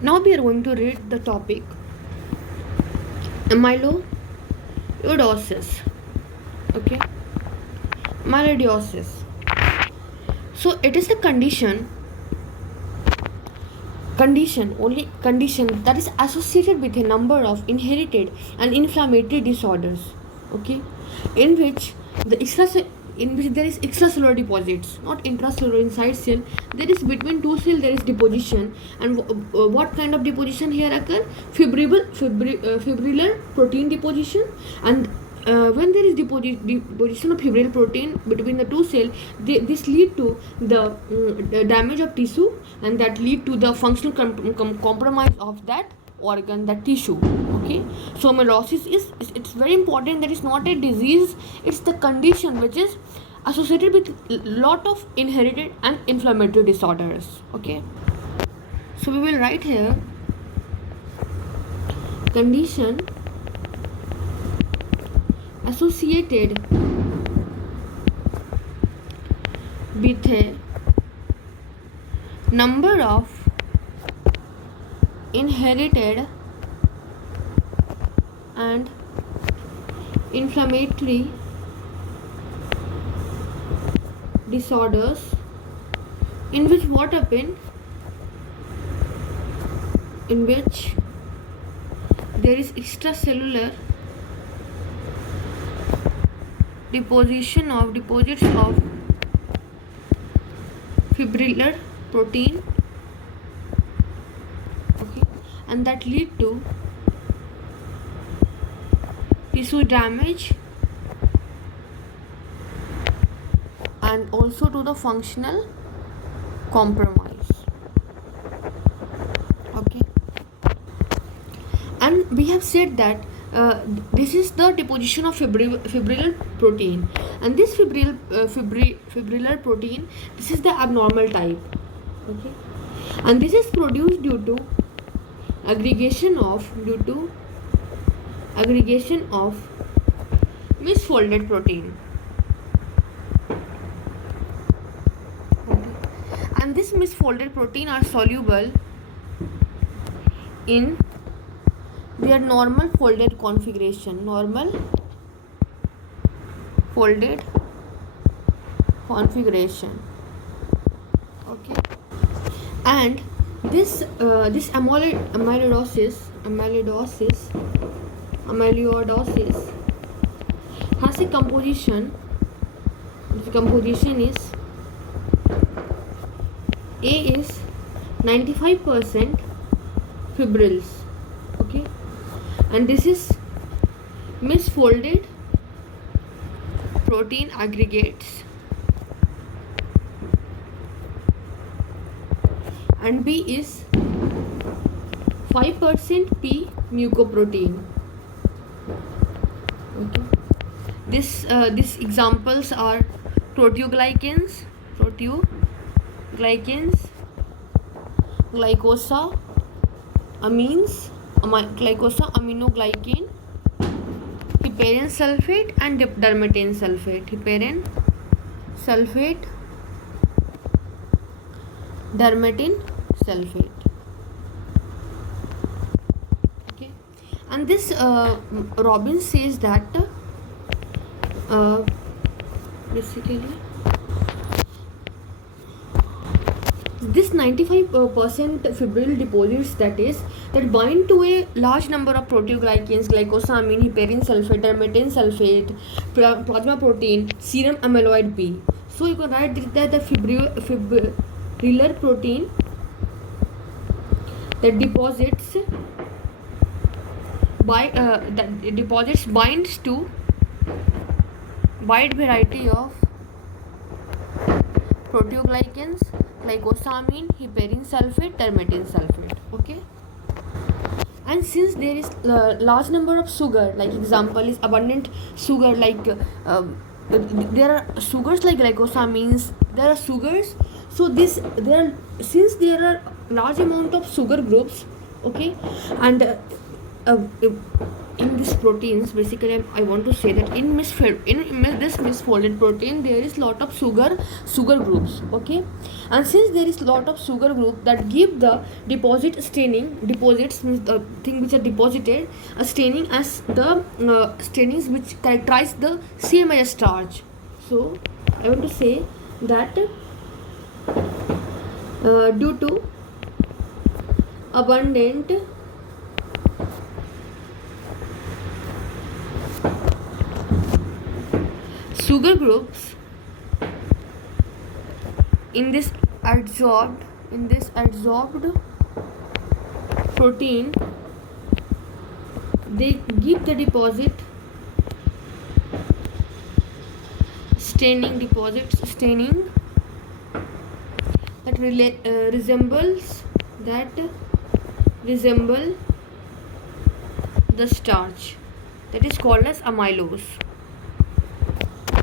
Now we are going to read the topic amyloidosis. Okay, amyloidosis. So it is a condition that is associated with a number of inherited and inflammatory disorders. Okay, in which there is extracellular deposits, not intracellular inside cell. There is between two cells there is deposition, and what kind of deposition here occur? Fibrillar protein deposition, and when there is deposition of fibrillar protein between the two cells, this lead to the damage of tissue, and that lead to the functional compromise of that organ, that tissue. Okay, so amyloidosis is it's very important. That is not a disease, it's the condition which is associated with lot of inherited and inflammatory disorders. Okay, so we will write here condition associated with a number of inherited and inflammatory disorders, in which what happen, in which there is extracellular deposits of fibrillar protein. Okay, and that lead to tissue damage and also to the functional compromise. Okay, and we have said that this is the deposition of fibrillar protein, and this fibrillar protein, this is the abnormal type. Okay, and this is produced due to aggregation of misfolded protein. Okay, and this misfolded protein are soluble in their normal folded configuration. Okay, and this amyloidosis has a composition. The composition is A is 95% fibrils. Okay, and this is misfolded protein aggregates, and B is 5% P mucoprotein. Okay, this examples are proteoglycans, glycosa aminoglycan, heparin sulfate and dermatan sulfate. Heparin sulfate, dermatan sulfate. Okay, and this Robbins says that basically this 95% fibril deposits that bind to a large number of proteoglycans, glycosamine, heparin sulfate, dermatan sulfate, plasma protein, serum amyloid B. So you can write that the fibrillar protein that binds to wide variety of proteoglycans, glycosamine, heparin sulfate, dermatan sulfate. Okay, and since there is large number of sugar, like example is abundant sugar, like there are sugars like glycosamines, there are sugars. So since there are large amount of sugar groups. Okay, and in these proteins, basically I want to say that in this misfolded protein there is lot of sugar groups, okay, and since there is lot of sugar group that give the deposits means the thing which are deposited, a staining as the stainings which characterize the same as starch. So I want to say that due to abundant sugar groups in this adsorbed protein, they give the deposit staining that resemble the starch, that is called as amylose.